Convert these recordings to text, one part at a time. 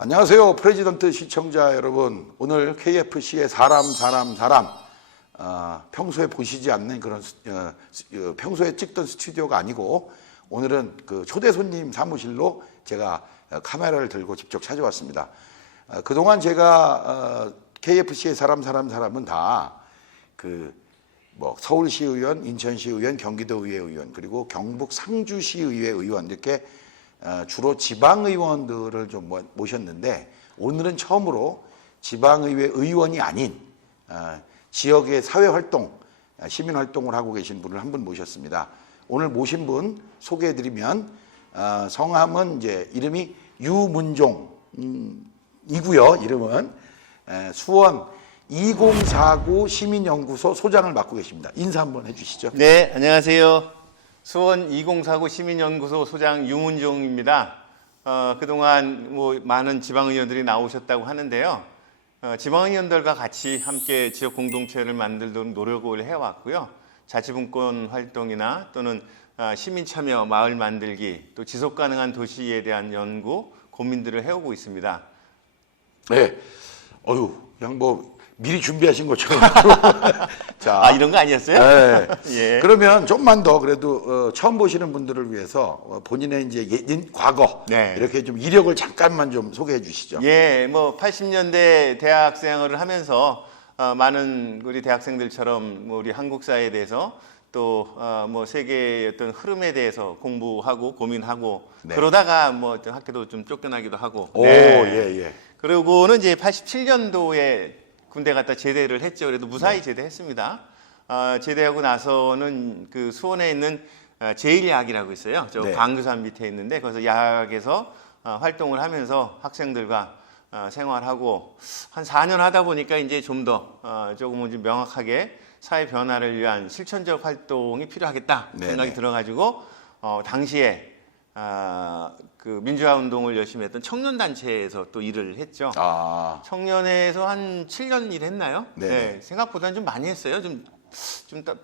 안녕하세요. 프레지던트 시청자 여러분. 오늘 KFC의 사람 평소에 보시지 않는 그런 평소에 찍던 스튜디오가 아니고 오늘은 그 초대 손님 사무실로 제가 카메라를 들고 직접 찾아왔습니다. 그동안 제가 KFC의 사람은 다 그 뭐 서울시의원, 인천시의원, 경기도의회 의원 그리고 경북 상주시의회 의원 이렇게 주로 지방의원들을 좀 모셨는데 오늘은 처음으로 지방의회 의원이 아닌 지역의 사회활동, 시민활동을 하고 계신 분을 한 분 모셨습니다. 오늘 모신 분 소개해드리면 성함은 이제 이름이 유문종이고요. 이름은 수원 2049 시민연구소 소장을 맡고 계십니다. 인사 한번 해주시죠. 네, 안녕하세요. 수원 2049 시민연구소 소장 유문종입니다. 그동안 뭐 많은 지방의원들이 나오셨다고 하는데요. 지방의원들과 같이 함께 지역 공동체를 만들도록 노력을 해왔고요. 자치분권 활동이나 또는 시민 참여, 마을 만들기, 또 지속 가능한 도시에 대한 연구, 고민들을 해오고 있습니다. 네, 그냥 뭐 미리 준비하신 것처럼. 자, 이런 거 아니었어요? 네. 예. 그러면 좀만 더 그래도 처음 보시는 분들을 위해서 본인의 이제 과거 네. 이렇게 좀 이력을 잠깐만 좀 소개해 주시죠. 예, 뭐 80년대 대학 생활을 하면서 많은 우리 대학생들처럼 뭐 우리 한국 사회에 대해서 또 뭐 세계의 어떤 흐름에 대해서 공부하고 고민하고 네. 그러다가 뭐 학교도 좀 쫓겨나기도 하고. 오, 네. 예. 그리고는 이제 87년도에 군대 갔다 제대를 했죠. 그래도 무사히 네. 제대했습니다. 제대하고 나서는 그 수원에 있는 제1야학이라고 있어요. 저 네. 광교산 밑에 있는데 거기서 야학에서 활동을 하면서 학생들과 생활하고 한 4년 하다 보니까 이제 좀 더 조금은 좀 명확하게 사회 변화를 위한 실천적 활동이 필요하겠다 생각이 네네. 들어가지고 당시에 그 민주화 운동을 열심히 했던 청년단체에서 또 일을 했죠. 청년회에서 한 7년 일했나요? 네, 생각보다는 좀 많이 했어요. 좀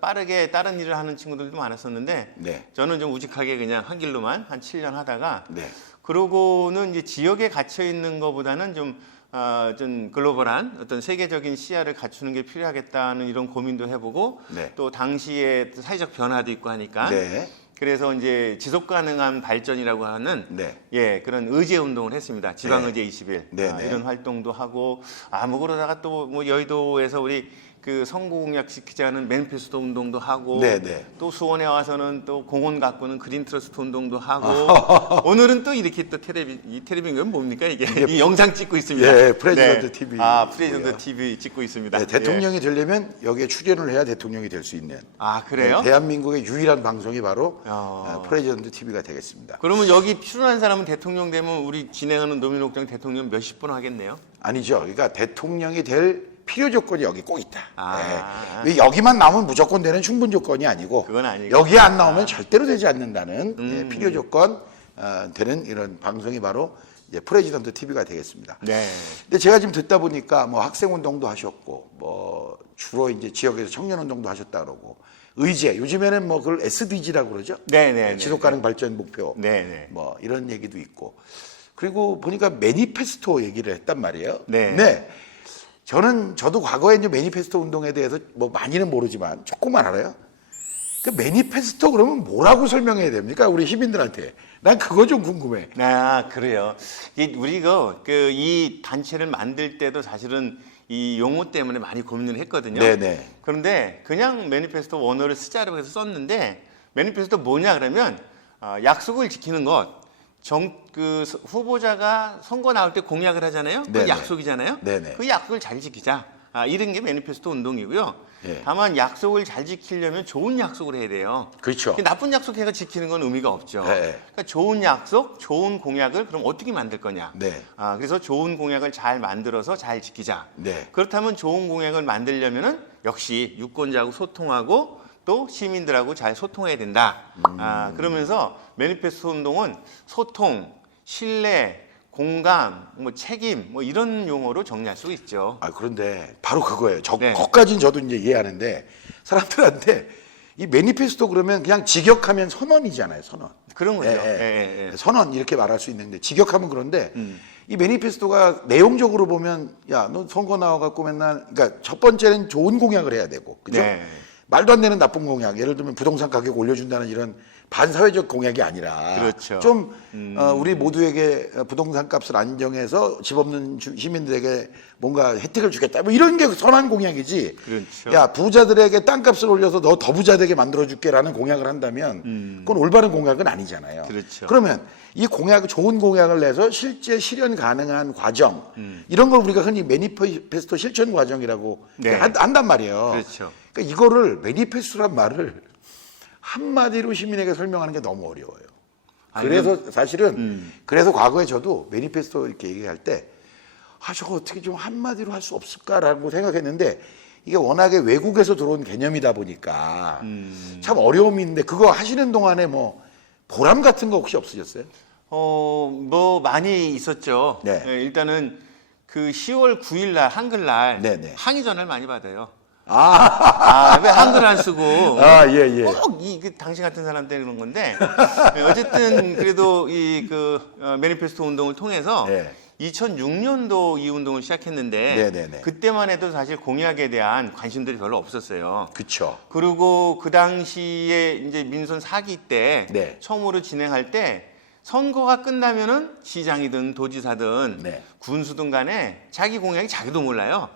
빠르게 다른 일을 하는 친구들도 많았었는데 네. 저는 좀 우직하게 그냥 한 길로만 한 7년 하다가 네. 그러고는 이제 지역에 갇혀 있는 것보다는 좀 글로벌한 어떤 세계적인 시야를 갖추는 게 필요하겠다는 이런 고민도 해보고 네. 또 당시에 또 사회적 변화도 있고 하니까 네. 그래서 이제 지속 가능한 발전이라고 하는 네. 예 그런 의제 운동을 했습니다. 지방의제 20일 네. 이런 활동도 하고 뭐 그러다가 또 뭐 여의도에서 우리 그 선거 공약 지키자는 매니페스토 운동도 하고 네. 또 수원에 와서는 또 공원 가꾸는 그린 트러스트 운동도 하고 오늘은 또 이렇게 또 텔레비전 뭡니까 이게 이 영상 찍고 있습니다. 예, 프레지던트 TV. 프레지던트 TV 찍고 있습니다. 네, 대통령이 되려면 여기에 출연을 해야 대통령이 될 수 있는. 그래요? 네, 대한민국의 유일한 방송이 바로 프레지던트 TV가 되겠습니다. 그러면 여기 필요한 사람은 대통령 되면 우리 진행하는 노민옥장 대통령 몇십 번 하겠네요? 아니죠. 그러니까 대통령이 될 필요 조건이 여기 꼭 있다. 네. 여기만 나오면 무조건 되는 충분 조건이 아니고 그건 아니고. 여기에 안 나오면 절대로 되지 않는다는 필요 조건 되는 이런 방송이 바로 이제 프레지던트 TV가 되겠습니다. 네. 근데 제가 지금 듣다 보니까 뭐 학생 운동도 하셨고 뭐 주로 이제 지역에서 청년 운동도 하셨다 그러고 의제 요즘에는 뭐 그걸 SDG라고 그러죠. 네. 지속 가능 발전 목표. 네. 뭐 이런 얘기도 있고 그리고 보니까 매니페스토 얘기를 했단 말이에요. 네. 저도 과거에 이제 매니페스토 운동에 대해서 뭐 많이는 모르지만 조금만 알아요. 그 매니페스토 그러면 뭐라고 설명해야 됩니까? 우리 시민들한테. 난 그거 좀 궁금해. 그래요. 우리가 이 단체를 만들 때도 사실은 이 용어 때문에 많이 고민을 했거든요. 네네. 그런데 그냥 매니페스토 원어를 쓰자고 해서 썼는데 매니페스토 뭐냐 그러면 약속을 지키는 것. 그 후보자가 선거 나올 때 공약을 하잖아요. 그 네네. 약속이잖아요. 네네. 그 약속을 잘 지키자. 이런 게 매니페스토 운동이고요. 예. 다만 약속을 잘 지키려면 좋은 약속을 해야 돼요. 그렇죠. 나쁜 약속해서 지키는 건 의미가 없죠. 네. 그러니까 좋은 약속, 좋은 공약을 그럼 어떻게 만들 거냐. 네. 그래서 좋은 공약을 잘 만들어서 잘 지키자. 네. 그렇다면 좋은 공약을 만들려면은 역시 유권자하고 소통하고 또 시민들하고 잘 소통해야 된다. 그러면서 매니페스토 운동은 소통, 신뢰, 공감, 뭐 책임, 뭐 이런 용어로 정리할 수 있죠. 그런데 바로 그거예요. 네. 거기까지는 저도 이제 이해하는데 사람들한테 이 매니페스토 그러면 그냥 직역하면 선언이잖아요. 선언. 그런 거죠. 선언 이렇게 말할 수 있는데 직역하면 그런데 이 매니페스토가 내용적으로 보면 야, 너 선거 나와갖고 맨날 그러니까 첫 번째는 좋은 공약을 해야 되고 그죠? 네. 말도 안 되는 나쁜 공약, 예를 들면 부동산 가격 올려준다는 이런 반사회적 공약이 아니라 그렇죠. 좀 우리 모두에게 부동산 값을 안정해서 집 없는 시민들에게 뭔가 혜택을 주겠다 뭐 이런 게 선한 공약이지. 그렇죠. 야, 부자들에게 땅값을 올려서 너 더 부자 되게 만들어줄게라는 공약을 한다면 그건 올바른 공약은 아니잖아요. 그렇죠. 그러면 이 공약, 좋은 공약을 내서 실제 실현 가능한 과정 이런 걸 우리가 흔히 매니페스토 실천 과정이라고 네. 한단 말이에요. 그렇죠. 그러니까 이거를 매니페스토란 말을 한마디로 시민에게 설명하는 게 너무 어려워요. 그래서 사실은 그래서 과거에 저도 매니페스토 이렇게 얘기할 때 아, 저거 어떻게 좀 한마디로 할 수 없을까라고 생각했는데 이게 워낙에 외국에서 들어온 개념이다 보니까 참 어려움이 있는데 그거 하시는 동안에 뭐 보람 같은 거 혹시 없으셨어요? 뭐 많이 있었죠. 네. 예, 일단은 그 10월 9일 날 한글날 네네. 항의 전화를 많이 받아요. 아, 왜 한글 안 쓰고? 아, 예, 예. 꼭 당신 같은 사람 때리는 건데 예, 어쨌든 그래도 매니페스토 운동을 통해서 네. 2006년도 이 운동을 시작했는데 네네네. 그때만 해도 사실 공약에 대한 관심들이 별로 없었어요. 그쵸. 그리고 그 당시에 이제 민선 4기 때 네. 처음으로 진행할 때 선거가 끝나면은 시장이든 도지사든 네. 군수든 간에 자기 공약이 자기도 몰라요.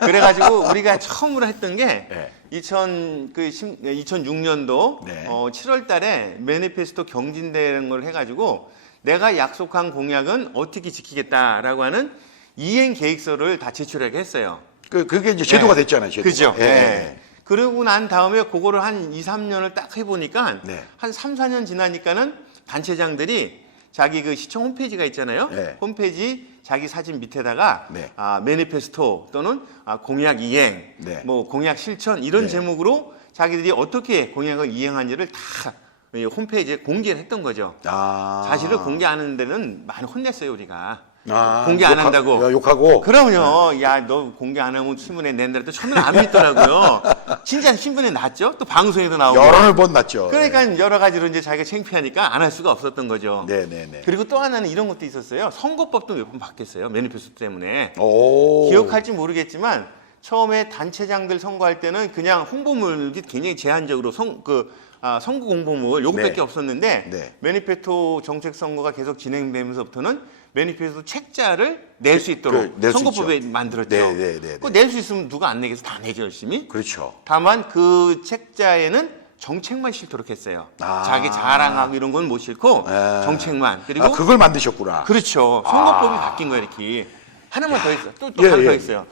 그래가지고 우리가 처음으로 했던 게 네. 2006년도 네. 7월 달에 매니페스토 경진대라는 걸 해가지고 내가 약속한 공약은 어떻게 지키겠다라고 하는 이행 계획서를 다 제출하게 했어요. 그게 이제 제도가 네. 됐잖아요. 제도가. 그죠. 예. 네. 그러고 난 다음에 그거를 한 2, 3년을 딱 해보니까 네. 한 3, 4년 지나니까는 단체장들이 자기 그 시청 홈페이지가 있잖아요. 네. 홈페이지 자기 사진 밑에다가 네. 매니페스토 또는 공약 이행, 네. 뭐 공약 실천 이런 네. 제목으로 자기들이 어떻게 공약을 이행한지를 다 이 홈페이지에 공개를 했던 거죠. 아. 사실을 공개 안 하는 데는 많이 혼냈어요, 우리가. 아, 공개 안 한다고. 욕하고. 그럼요. 야, 너 공개 안 하면 신문에 낸다고 처음에는 안 믿더라고요. 진짜 신문에 났죠. 또 방송에도 나오고. 여러 번 났죠. 그러니까 여러 가지로 이제 자기가 창피하니까 안 할 수가 없었던 거죠. 네네네. 그리고 또 하나는 이런 것도 있었어요. 선거법도 몇 번 바뀌었어요. 매니페스토 때문에. 오. 기억할지 모르겠지만 처음에 단체장들 선거할 때는 그냥 홍보물이 굉장히 제한적으로 선거 공보물 요것밖에 네. 없었는데 네. 매니페스토 정책 선거가 계속 진행되면서부터는 매니페스토 책자를 낼 수 있도록 낼수 선거법에 있죠. 만들었죠. 네. 그거 낼 수 있으면 누가 안 내겠어? 다 내죠, 열심히. 그렇죠. 다만 그 책자에는 정책만 실도록 했어요. 아. 자기 자랑하고 이런 건 못 실고 아. 정책만. 그리고 그걸 만드셨구나. 그렇죠. 선거법이 바뀐 거예요, 이렇게. 하나만 더 있어요. 또 예, 하나 더 예. 있어요.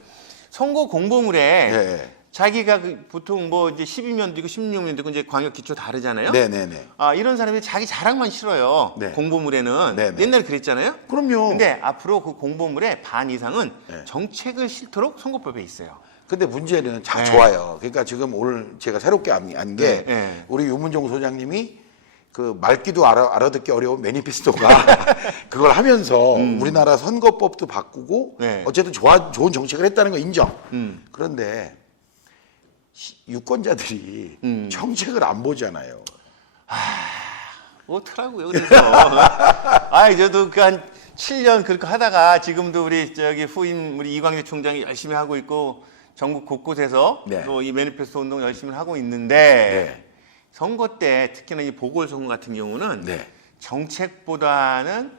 선거 공보물에 예. 자기가 보통 뭐 이제 12년도 있고 16년도 있고 이제 광역 기초 다르잖아요. 네네네. 이런 사람이 자기 자랑만 실어요. 네. 공보물에는. 네네. 옛날에 그랬잖아요. 그럼요. 근데 앞으로 그 공보물의 반 이상은 네. 정책을 실도록 선거법에 있어요. 근데 문제는 참 네. 좋아요. 그러니까 지금 오늘 제가 새롭게 안 게 네. 우리 유문종 소장님이 그 말귀도 알아듣기 어려운 매니페스토가 그걸 하면서 우리나라 선거법도 바꾸고 네. 어쨌든 좋은 정책을 했다는 거 인정. 그런데 유권자들이 정책을 안 보잖아요. 어떡하고요, 그래서. 저도 그 한 7년 그렇게 하다가 지금도 우리 후임 우리 이광재 총장이 열심히 하고 있고 전국 곳곳에서 네. 또 이 매니페스토 운동 열심히 하고 있는데 네. 선거 때 특히나 이 보궐선거 같은 경우는 네. 정책보다는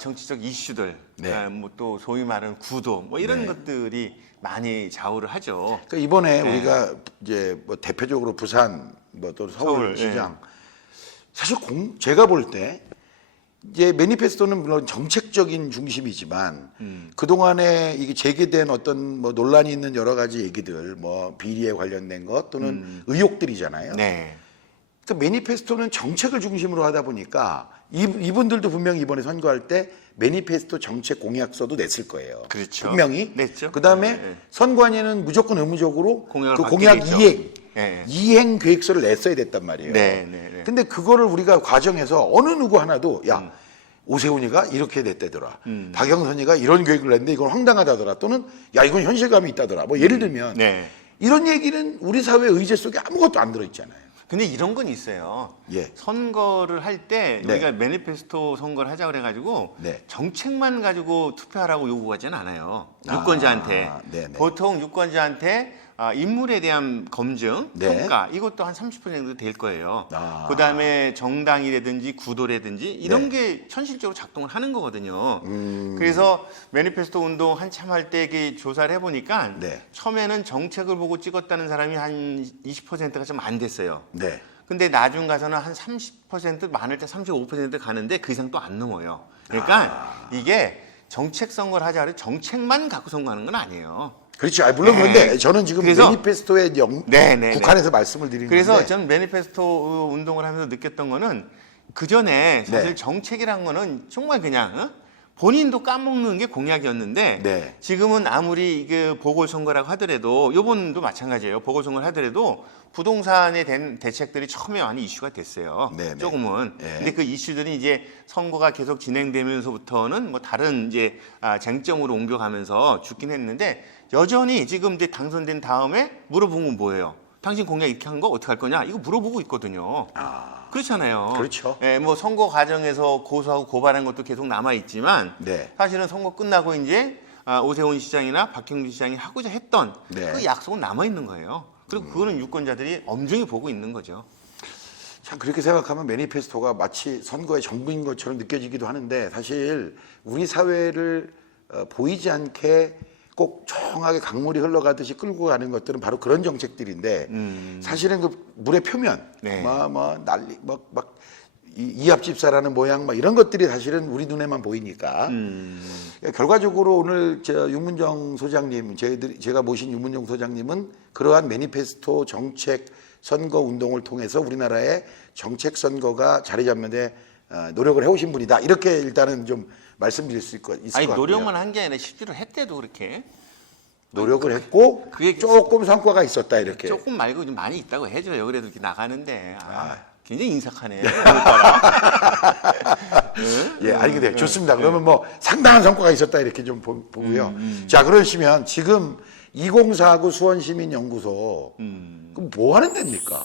정치적 이슈들, 네. 뭐 또 소위 말하는 구도, 뭐 이런 네. 것들이 많이 좌우를 하죠. 그러니까 이번에 네. 우리가 이제 뭐 대표적으로 부산 뭐 또 서울, 서울시장 사실 제가 볼 때 이제 매니페스토는 물론 정책적인 중심이지만 그 동안에 이게 제기된 어떤 뭐 논란이 있는 여러 가지 얘기들, 뭐 비리에 관련된 것 또는 의혹들이잖아요. 네. 그 매니페스토는 정책을 중심으로 하다 보니까 이분들도 분명히 이번에 선거할 때 매니페스토 정책 공약서도 냈을 거예요. 그렇죠. 분명히. 냈죠. 그다음에 네. 선관위는 무조건 의무적으로 공약을 그 받게 공약 되죠. 이행, 이행 계획서를 냈어야 됐단 말이에요. 네. 근데 그거를 우리가 과정에서 어느 누구 하나도 야 오세훈이가 이렇게 냈다더라. 박영선이가 이런 계획을 냈는데 이건 황당하다더라. 또는 야 이건 현실감이 있다더라. 뭐 예를 들면 네. 이런 얘기는 우리 사회 의제 속에 아무것도 안 들어있잖아요. 근데 이런 건 있어요. 예. 선거를 할 때 네. 우리가 매니페스토 선거를 하자 그래가지고 네. 정책만 가지고 투표하라고 요구하지는 않아요. 유권자한테. 네네. 보통 유권자한테 인물에 대한 검증, 네. 평가 이것도 한 30% 될 거예요. 아. 그다음에 정당이라든지 구도라든지 이런 네. 게 현실적으로 작동을 하는 거거든요. 그래서 매니페스토 운동 한참 할 때 조사를 해보니까 네. 처음에는 정책을 보고 찍었다는 사람이 한 20%가 좀 안 됐어요. 네. 근데 나중 가서는 한 30% 많을 때 35% 가는데 그 이상 또 안 넘어요. 그러니까 이게 정책 선거를 하자 그래 정책만 갖고 선거하는 건 아니에요. 그렇죠. 물론 네. 그런데 저는 지금 그래서- 매니페스토에 네. 국한해서 말씀을 드리는 그래서 건데. 저는 매니페스토 운동을 하면서 느꼈던 거는 그 전에 사실 네. 정책이란 거는 정말 그냥 본인도 까먹는 게 공약이었는데 네. 지금은 아무리 그 보궐선거라고 하더라도 요번도 마찬가지예요. 보궐선거를 하더라도 부동산에 대한 대책들이 처음에 많이 이슈가 됐어요. 네, 네. 조금은. 네. 근데 그 이슈들이 이제 선거가 계속 진행되면서부터는 뭐 다른 이제 쟁점으로 옮겨가면서 죽긴 했는데 여전히 지금 이제 당선된 다음에 물어본 건 뭐예요? 당신 공약 이렇게 한 거 어떻게 할 거냐? 이거 물어보고 있거든요. 그렇잖아요. 그렇죠. 예, 뭐 선거 과정에서 고소하고 고발한 것도 계속 남아 있지만 네. 사실은 선거 끝나고 이제 오세훈 시장이나 박형준 시장이 하고자 했던 네. 그 약속은 남아 있는 거예요. 그리고 그거는 유권자들이 엄중히 보고 있는 거죠. 참 그렇게 생각하면 매니페스토가 마치 선거의 정부인 것처럼 느껴지기도 하는데 사실 우리 사회를 보이지 않게 꼭 조용하게 강물이 흘러가듯이 끌고 가는 것들은 바로 그런 정책들인데 사실은 그 물의 표면 네. 난리 막 이합집사라는 모양 막 이런 것들이 사실은 우리 눈에만 보이니까 결과적으로 오늘 유문정 소장님 제가 모신 유문정 소장님은 그러한 매니페스토 정책 선거 운동을 통해서 우리나라의 정책 선거가 자리 잡는 데 노력을 해오신 분이다. 이렇게 일단은 좀 말씀드릴 수 있을 것 같고요. 노력만 한 게 아니라 실제로 했대도 그렇게 노력을 했고 그게 조금 성과가 있었다 이렇게. 조금 말고 좀 많이 있다고 해줘요. 그래도 이렇게 나가는데 굉장히 인색하네. 예, 알게 좋습니다. 그러면 뭐 상당한 성과가 있었다 이렇게 좀 보고요. 자, 그러시면 지금 2049 수원시민연구소 그럼 뭐 하는 데입니까?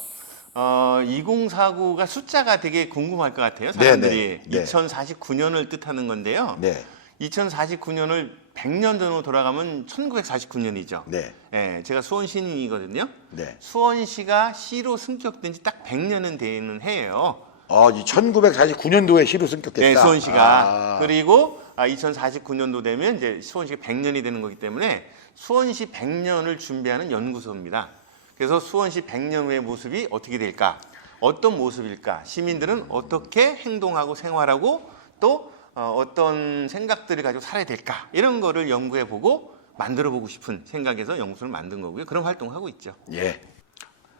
2049가 숫자가 되게 궁금할 것 같아요. 사람들이. 네. 2049년을 뜻하는 건데요. 네. 2049년을 100년 전으로 돌아가면 1949년이죠. 네. 예, 제가 수원 시민이거든요. 네. 수원시가 시로 승격된 지 딱 100년은 되는 해예요. 1949년도에 시로 승격됐다. 네, 수원시가. 그리고 2049년도 되면 이제 수원시가 100년이 되는 거기 때문에 수원시 100년을 준비하는 연구소입니다. 그래서 수원시 100년 후의 모습이 어떻게 될까? 어떤 모습일까? 시민들은 어떻게 행동하고 생활하고 또 어떤 생각들을 가지고 살아야 될까? 이런 거를 연구해 보고 만들어 보고 싶은 생각에서 연구소를 만든 거고요. 그런 활동을 하고 있죠. 예.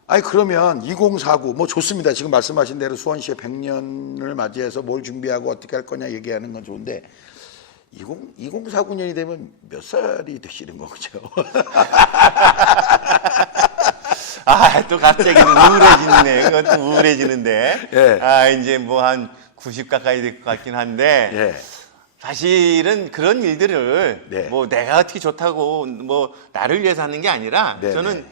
아니 그러면 2049 뭐 좋습니다. 지금 말씀하신 대로 수원시의 100년을 맞이해서 뭘 준비하고 어떻게 할 거냐 얘기하는 건 좋은데 2049년이 되면 몇 살이 되시는 거죠? 또 갑자기 우울해지네. 그것도 우울해지는데. 예. 이제 뭐 한 90 가까이 될 것 같긴 한데. 예. 사실은 그런 일들을 네. 뭐 내가 어떻게 좋다고 뭐 나를 위해서 하는 게 아니라 네, 저는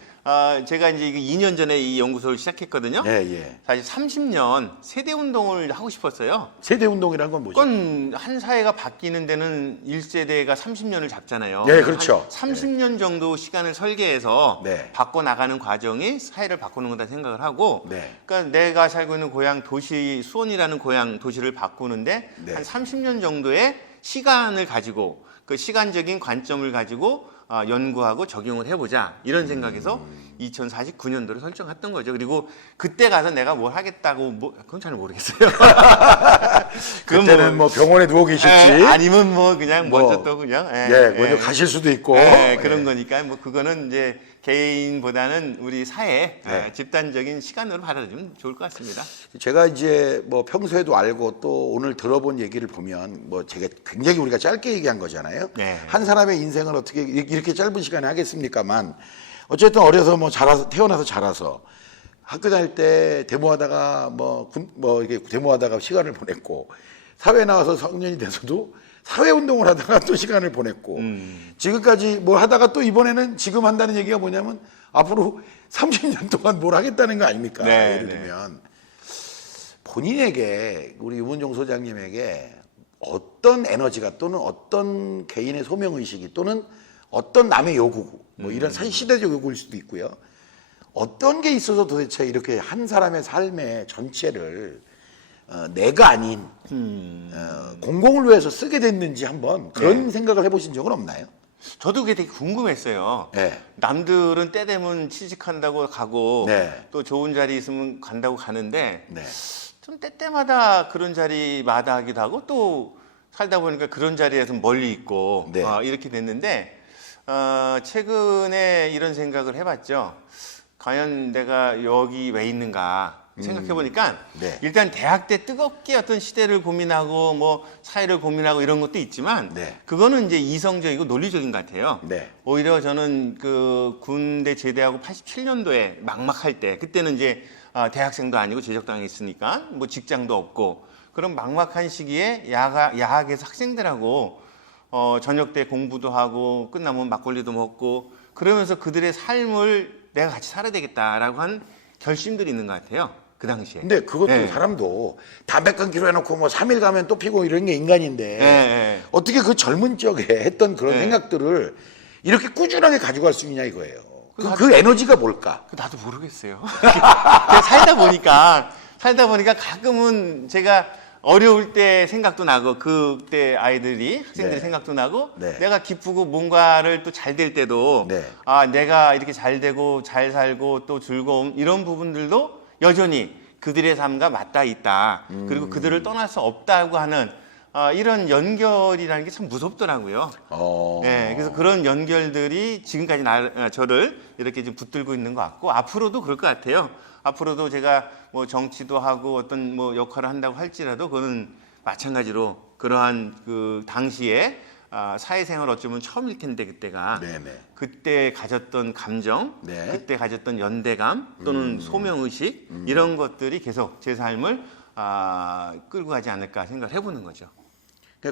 제가 이제 2년 전에 이 연구소를 시작했거든요. 예. 사실 30년 세대 운동을 하고 싶었어요. 세대 운동이란 건 뭐죠? 그건 한 사회가 바뀌는 데는 1세대가 30년을 잡잖아요. 네, 그렇죠. 30년 정도 시간을 설계해서 네. 바꿔나가는 과정이 사회를 바꾸는 거다 생각을 하고 네. 그러니까 내가 살고 있는 고향 도시 수원이라는 고향 도시를 바꾸는데 네. 한 30년 정도의 시간을 가지고 그 시간적인 관점을 가지고 연구하고 적용을 해보자 이런 생각에서 2049년도를 설정했던 거죠. 그리고 그때 가서 내가 뭘 하겠다고 그건 잘 모르겠어요. 그건 그때는 뭐 병원에 누워 계실지 아니면 뭐 그냥 뭐, 먼저 또 그냥 먼저 가실 수도 있고 그런 거니까 뭐 그거는 이제 개인보다는 우리 사회 네. 집단적인 시간으로 받아들이면 좋을 것 같습니다. 제가 이제 뭐 평소에도 알고 또 오늘 들어본 얘기를 보면 뭐 제가 굉장히 우리가 짧게 얘기한 거잖아요. 네. 한 사람의 인생을 어떻게 이렇게 짧은 시간에 하겠습니까만 어쨌든 어려서 뭐 태어나서 자라서 학교 다닐 때 데모하다가 뭐 이렇게 데모하다가 시간을 보냈고 사회 나와서 성년이 돼서도 사회운동을 하다가 또 시간을 보냈고 지금까지 뭘 하다가 또 이번에는 지금 한다는 얘기가 뭐냐면 앞으로 30년 동안 뭘 하겠다는 거 아닙니까? 네, 예를 들면 본인에게 우리 유문종 소장님에게 어떤 에너지가 또는 어떤 개인의 소명의식이 또는 어떤 남의 요구 뭐 이런 사실 시대적 요구일 수도 있고요. 어떤 게 있어서 도대체 이렇게 한 사람의 삶의 전체를 내가 아닌 공공을 위해서 쓰게 됐는지 한번 그런 생각을 해보신 적은 없나요? 저도 그게 되게 궁금했어요. 네. 남들은 때 되면 취직한다고 가고 네. 또 좋은 자리 있으면 간다고 가는데 네. 좀 때때마다 그런 자리 마다하기도 하고 또 살다 보니까 그런 자리에서 멀리 있고 네. 이렇게 됐는데 최근에 이런 생각을 해봤죠. 과연 내가 여기 왜 있는가 생각해 보니까 네. 일단 대학 때 뜨겁게 어떤 시대를 고민하고 뭐 사회를 고민하고 이런 것도 있지만 네. 그거는 이제 이성적이고 논리적인 것 같아요. 네. 오히려 저는 그 군대 제대하고 87년도에 막막할 때 그때는 이제 대학생도 아니고 제적당에 있으니까 뭐 직장도 없고 그런 막막한 시기에 야학에서 학생들하고 저녁 때 공부도 하고 끝나면 막걸리도 먹고 그러면서 그들의 삶을 내가 같이 살아야 되겠다라고 한 결심들이 있는 것 같아요. 그 당시에. 근데 그것도 네. 사람도 담배 끊기로 해놓고 뭐 3일 가면 또 피고 이런 게 인간인데 네. 어떻게 그 젊은 적에 했던 그런 네. 생각들을 이렇게 꾸준하게 가지고 갈 수 있냐 이거예요. 그 에너지가 뭘까? 나도 모르겠어요. 그냥 살다 보니까 가끔은 제가 어려울 때 생각도 나고 그때 아이들이 학생들이 네. 생각도 나고 네. 내가 기쁘고 뭔가를 또 잘 될 때도 네. 내가 이렇게 잘 되고 잘 살고 또 즐거움 이런 부분들도 여전히 그들의 삶과 맞닿아 있다. 그리고 그들을 떠날 수 없다고 하는 이런 연결이라는 게 참 무섭더라고요. 네, 그래서 그런 연결들이 지금까지 저를 이렇게 좀 붙들고 있는 것 같고 앞으로도 그럴 것 같아요. 앞으로도 제가 뭐 정치도 하고 어떤 뭐 역할을 한다고 할지라도 그거는 마찬가지로 그러한 그 당시에 사회생활 어쩌면 처음일 텐데 그때가 네네. 그때 가졌던 감정, 네. 그때 가졌던 연대감 또는 소명의식 이런 것들이 계속 제 삶을 끌고 가지 않을까 생각을 해보는 거죠.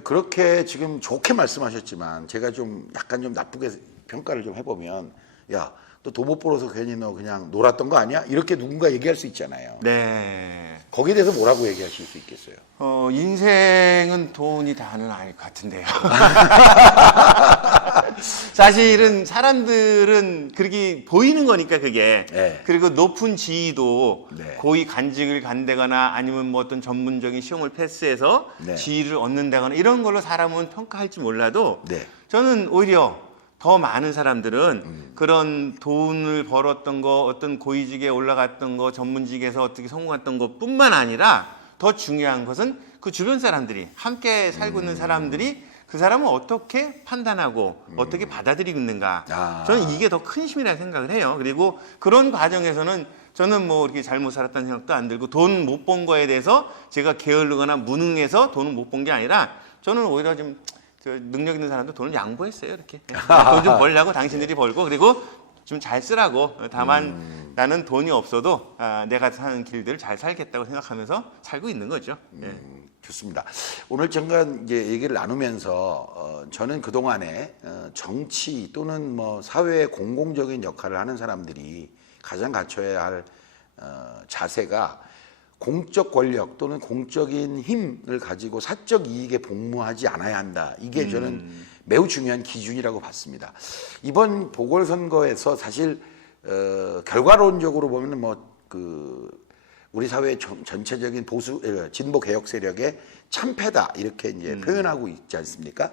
그렇게 지금 좋게 말씀하셨지만 제가 좀 약간 좀 나쁘게 평가를 좀 해보면 야, 너 돈 못 벌어서 괜히 너 그냥 놀았던 거 아니야? 이렇게 누군가 얘기할 수 있잖아요. 네. 거기에 대해서 뭐라고 얘기하실 수 있겠어요? 인생은 돈이 다는 아닐 것 같은데요. 사실은 사람들은 그렇게 보이는 거니까 그게. 네. 그리고 높은 지위도 네. 고위 간직을 간다거나 아니면 뭐 어떤 전문적인 시험을 패스해서 네. 지위를 얻는다거나 이런 걸로 사람은 평가할지 몰라도 네. 저는 오히려 더 많은 사람들은 그런 돈을 벌었던 거, 어떤 고위직에 올라갔던 거, 전문직에서 어떻게 성공했던 것뿐만 아니라 더 중요한 것은 그 주변 사람들이 함께 살고 있는 사람들이 그 사람을 어떻게 판단하고 어떻게 받아들이고 있는가. 저는 이게 더 큰 힘이라고 생각을 해요. 그리고 그런 과정에서는 저는 뭐 이렇게 잘못 살았다는 생각도 안 들고 돈 못 번 거에 대해서 제가 게을르거나 무능해서 돈을 못 번 게 아니라 저는 오히려 좀 능력 있는 사람도 돈을 양보했어요. 이렇게 돈 좀 벌려고 당신들이 벌고 그리고 좀 잘 쓰라고. 다만 나는 돈이 없어도 내가 사는 길들을 잘 살겠다고 생각하면서 살고 있는 거죠. 좋습니다. 오늘 잠깐 이제 얘기를 나누면서 저는 그 동안에 정치 또는 뭐 사회의 공공적인 역할을 하는 사람들이 가장 갖춰야 할 자세가 공적 권력 또는 공적인 힘을 가지고 사적 이익에 복무하지 않아야 한다. 이게 저는 매우 중요한 기준이라고 봤습니다. 이번 보궐선거에서 사실 결과론적으로 보면 뭐 우리 사회의 전체적인 보수 진보 개혁 세력의 참패다 이렇게 이제 표현하고 있지 않습니까?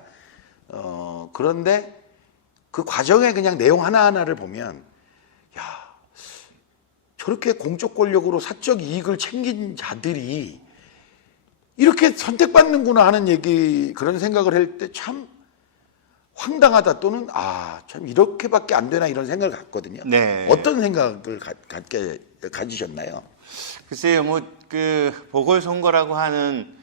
그런데 그 과정의 그냥 내용 하나하나를 보면 야. 저렇게 공적 권력으로 사적 이익을 챙긴 자들이 이렇게 선택받는구나 하는 그런 생각을 할 때 참 황당하다 또는 참 이렇게밖에 안 되나 이런 생각을 갖거든요. 네. 어떤 생각을 가지셨나요? 글쎄요, 뭐 그 보궐선거라고 하는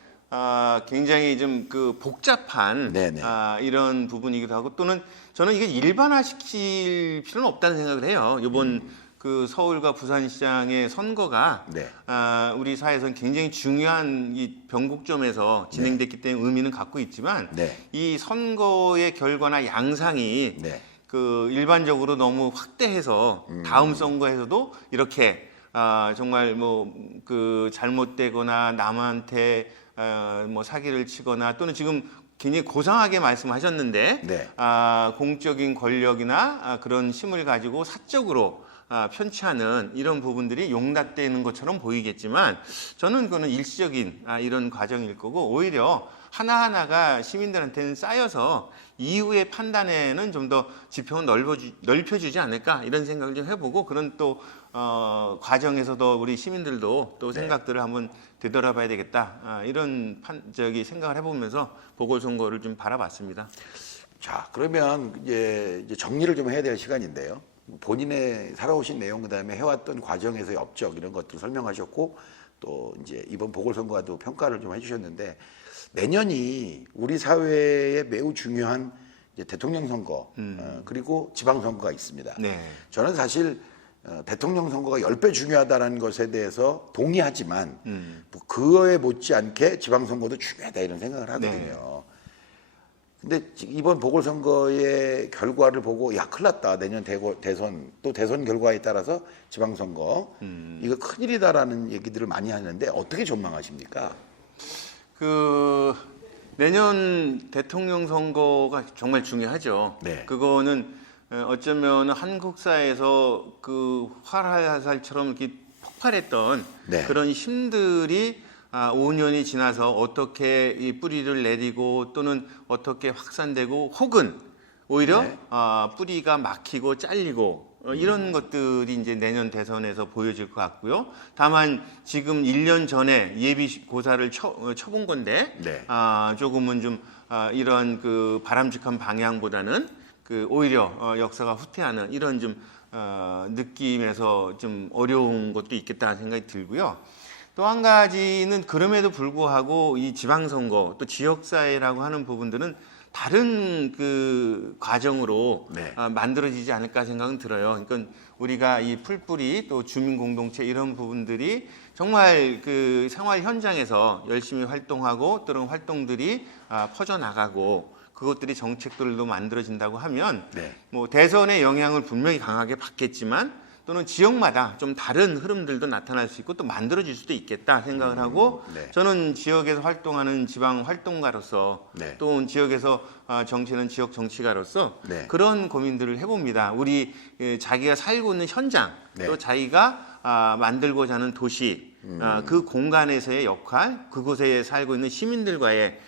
굉장히 좀 그 복잡한 네네. 이런 부분이기도 하고 또는 저는 이게 일반화시킬 필요는 없다는 생각을 해요. 이번 그 서울과 부산시장의 선거가 네. 우리 사회에서는 굉장히 중요한 이 변곡점에서 진행됐기 때문에 의미는 갖고 있지만 네. 이 선거의 결과나 양상이 네. 그 일반적으로 너무 확대해서 다음 선거에서도 이렇게 정말 뭐 그 잘못되거나 남한테 뭐 사기를 치거나 또는 지금 굉장히 고상하게 말씀하셨는데 네. 공적인 권력이나 그런 힘을 가지고 사적으로 편취하는 이런 부분들이 용납되는 것처럼 보이겠지만 저는 그거는 일시적인 이런 과정일 거고 오히려 하나하나가 시민들한테는 쌓여서 이후의 판단에는 좀 더 지평을 넓혀주지 않을까 이런 생각을 좀 해보고 그런 또 과정에서도 우리 시민들도 또 생각들을 한번 되돌아봐야 되겠다 이런 생각을 해보면서 보궐선거를 좀 바라봤습니다. 자, 그러면 이제 정리를 좀 해야 될 시간인데요. 본인의 살아오신 내용 그다음에 해왔던 과정에서의 업적 이런 것들 설명하셨고 또 이제 이번 보궐선거와도 평가를 좀 해주셨는데 내년이 우리 사회에 매우 중요한 이제 대통령 선거 그리고 지방선거가 있습니다. 네. 저는 사실 대통령 선거가 10배 중요하다는 것에 대해서 동의하지만 뭐 그거에 못지않게 지방선거도 중요하다 이런 생각을 하거든요. 근데 이번 보궐선거의 결과를 보고 야 큰일 났다 내년 대선 또 대선 결과에 따라서 지방선거 이거 큰일이다라는 얘기들을 많이 하는데 어떻게 전망하십니까? 그 내년 대통령 선거가 정말 중요하죠. 네. 그거는 어쩌면 한국사에서 그 활활살처럼 이렇게 폭발했던 네. 그런 힘들이 5년이 지나서 어떻게 이 뿌리를 내리고 또는 어떻게 확산되고 혹은 오히려 네. 뿌리가 막히고 잘리고 이런 것들이 이제 내년 대선에서 보여질 것 같고요. 다만 지금 1년 전에 예비 고사를 쳐본 건데 네. 조금은 좀 이런 그 바람직한 방향보다는 그 오히려 역사가 후퇴하는 이런 좀 느낌에서 좀 어려운 것도 있겠다는 생각이 들고요. 또 한 가지는 그럼에도 불구하고 이 지방선거 또 지역사회라고 하는 부분들은 다른 그 과정으로 네. 만들어지지 않을까 생각은 들어요. 그러니까 우리가 이 풀뿌리 또 주민공동체 이런 부분들이 정말 그 생활 현장에서 열심히 활동하고 또는 활동들이 퍼져나가고 그것들이 정책들도 만들어진다고 하면 네. 뭐 대선의 영향을 분명히 강하게 받겠지만 또는 지역마다 좀 다른 흐름들도 나타날 수 있고 또 만들어질 수도 있겠다 생각을 하고 네. 저는 지역에서 활동하는 지방 활동가로서 네. 또 지역에서 정치는 지역 정치가로서 네. 그런 고민들을 해봅니다. 우리 자기가 살고 있는 현장 네. 또 자기가 만들고자 하는 도시 그 공간에서의 역할 그곳에 살고 있는 시민들과의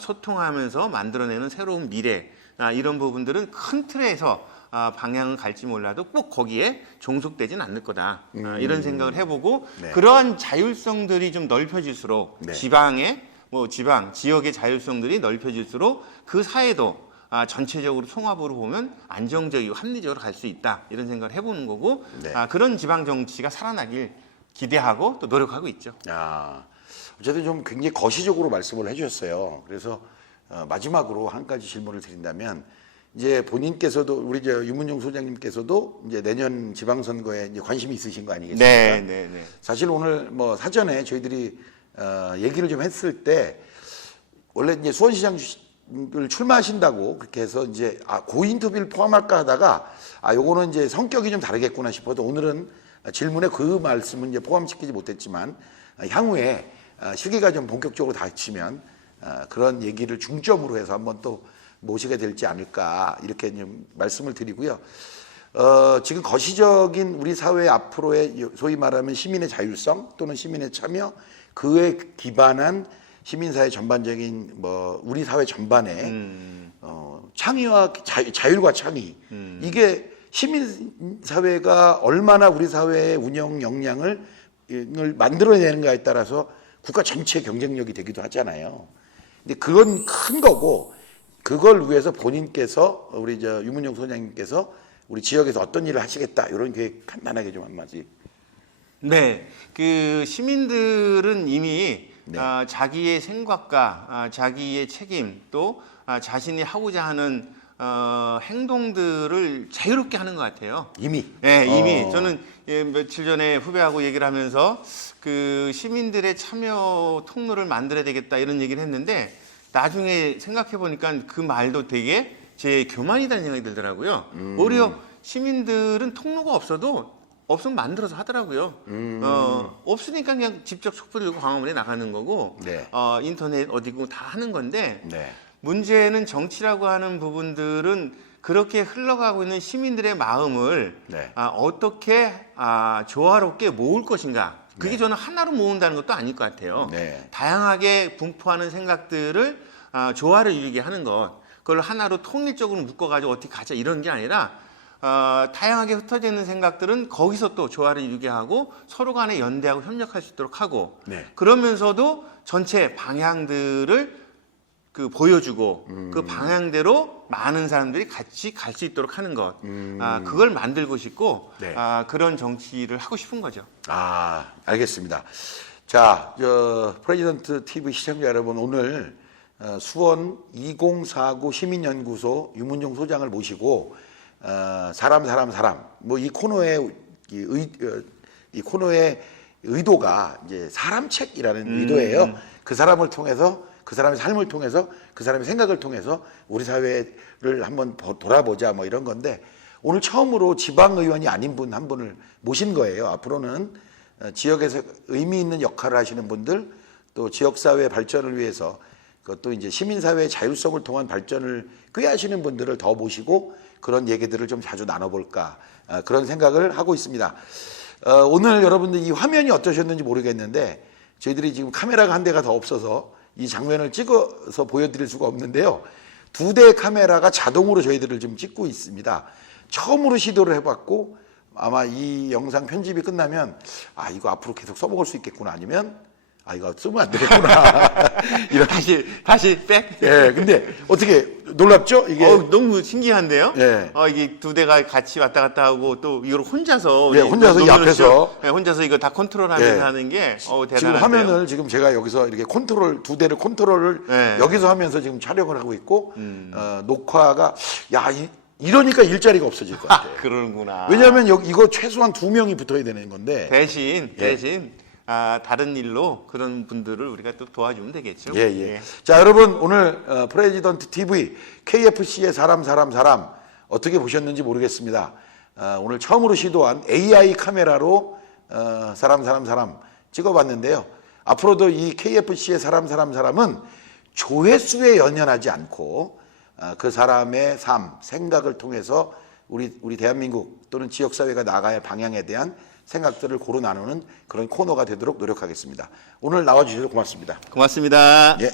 소통하면서 만들어내는 새로운 미래 이런 부분들은 큰 틀에서 방향을 갈지 몰라도 꼭 거기에 종속되진 않을 거다 이런 생각을 해보고 네. 그러한 자율성들이 좀 넓혀질수록 네. 지역의 자율성들이 넓혀질수록 그 사회도 전체적으로 통합으로 보면 안정적이고 합리적으로 갈 수 있다 이런 생각을 해보는 거고 네. 그런 지방 정치가 살아나길 기대하고 또 노력하고 있죠. 어쨌든 좀 굉장히 거시적으로 말씀을 해주셨어요. 그래서 마지막으로 한 가지 질문을 드린다면 이제 본인께서도 우리 유문용 소장님께서도 이제 내년 지방선거에 이제 관심이 있으신 거 아니겠습니까? 네. 사실 오늘 뭐 사전에 저희들이 얘기를 좀 했을 때 원래 이제 수원시장을 출마하신다고 그렇게 해서 이제 그 인터뷰를 포함할까 하다가 요거는 이제 성격이 좀 다르겠구나 싶어도 오늘은 질문에 그 말씀은 이제 포함시키지 못했지만 향후에 시기가 좀 본격적으로 닥치면 그런 얘기를 중점으로 해서 한번 또 모시게 될지 않을까 이렇게 좀 말씀을 드리고요. 지금 거시적인 우리 사회 앞으로의 소위 말하면 시민의 자율성 또는 시민의 참여 그에 기반한 시민사회 전반적인 뭐 우리 사회 전반에 창의와 자율과 창의 이게 시민사회가 얼마나 우리 사회의 운영 역량을 만들어내는가에 따라서 국가 전체의 경쟁력이 되기도 하잖아요. 근데 그건 큰 거고 그걸 위해서 본인께서 우리 유문용 소장님께서 우리 지역에서 어떤 일을 하시겠다 이런 계획 간단하게 좀 한마디. 네, 그 시민들은 이미 네. 자기의 생각과 자기의 책임 또 자신이 하고자 하는 행동들을 자유롭게 하는 것 같아요. 이미. 네, 이미 저는 며칠 전에 후배하고 얘기를 하면서 그 시민들의 참여 통로를 만들어야 되겠다 이런 얘기를 했는데 나중에 생각해 보니까 그 말도 되게 제 교만이라는 생각이 들더라고요. 오히려 시민들은 통로가 없으면 만들어서 하더라고요. 없으니까 그냥 직접 촛불 들고 광화문에 나가는 거고 네. 인터넷 어디고 다 하는 건데 네. 문제는 정치라고 하는 부분들은 그렇게 흘러가고 있는 시민들의 마음을 네. 어떻게 조화롭게 모을 것인가. 그게 네. 저는 하나로 모은다는 것도 아닐 것 같아요. 네. 다양하게 분포하는 생각들을 조화를 이루게 하는 것. 그걸 하나로 통일적으로 묶어가지고 어떻게 가자 이런 게 아니라 다양하게 흩어져 있는 생각들은 거기서 또 조화를 이루게 하고 서로 간에 연대하고 협력할 수 있도록 하고 네. 그러면서도 전체 방향들을 보여주고 그 방향대로 많은 사람들이 같이 갈 수 있도록 하는 것. 그걸 만들고 싶고 네. 그런 정치를 하고 싶은 거죠. 알겠습니다. 자, 프레지던트 TV 시청자 여러분, 오늘 수원 2049 시민연구소 유문종 소장을 모시고 사람 뭐 이 코너의 이 코너의 의도가 이제 사람책이라는 의도예요. 그 사람을 통해서 그 사람의 삶을 통해서 그 사람의 생각을 통해서 우리 사회를 한번 돌아보자 뭐 이런 건데 오늘 처음으로 지방의원이 아닌 분 한 분을 모신 거예요. 앞으로는 지역에서 의미 있는 역할을 하시는 분들 또 지역사회 발전을 위해서 그것도 이제 시민사회의 자율성을 통한 발전을 꾀하시는 분들을 더 모시고 그런 얘기들을 좀 자주 나눠볼까 그런 생각을 하고 있습니다. 오늘 여러분들 이 화면이 어떠셨는지 모르겠는데 저희들이 지금 카메라가 한 대가 더 없어서 이 장면을 찍어서 보여드릴 수가 없는데요. 2대의 카메라가 자동으로 저희들을 지금 찍고 있습니다. 처음으로 시도를 해봤고 아마 이 영상 편집이 끝나면 이거 앞으로 계속 써먹을 수 있겠구나 아니면 이거 쓰면 안 되겠구나 이런 다시 백. 예, 근데 어떻게 놀랍죠? 이게 너무 신기한데요. 예. 이게 두 대가 같이 왔다 갔다 하고 또 이걸 혼자서 예, 혼자서 이 앞에서 혼자서 이거 다 컨트롤하면서 예. 하는 게 대단한데요. 지금 화면을 지금 제가 여기서 이렇게 2대를 컨트롤을 예. 여기서 하면서 지금 촬영을 하고 있고 녹화가 이러니까 일자리가 없어질 것 같아요. 그러는구나. 왜냐하면 이거 최소한 2명이 붙어야 되는 건데 대신 다른 일로 그런 분들을 우리가 또 도와주면 되겠죠. 예. 자, 여러분 오늘 프레지던트 TV KFC의 사람 어떻게 보셨는지 모르겠습니다. 오늘 처음으로 시도한 AI 카메라로 사람 찍어봤는데요. 앞으로도 이 KFC의 사람은 조회수에 연연하지 않고 그 사람의 삶, 생각을 통해서 우리 대한민국 또는 지역사회가 나가야 할 방향에 대한 생각들을 고루 나누는 그런 코너가 되도록 노력하겠습니다. 오늘 나와주셔서 고맙습니다. 고맙습니다. 예.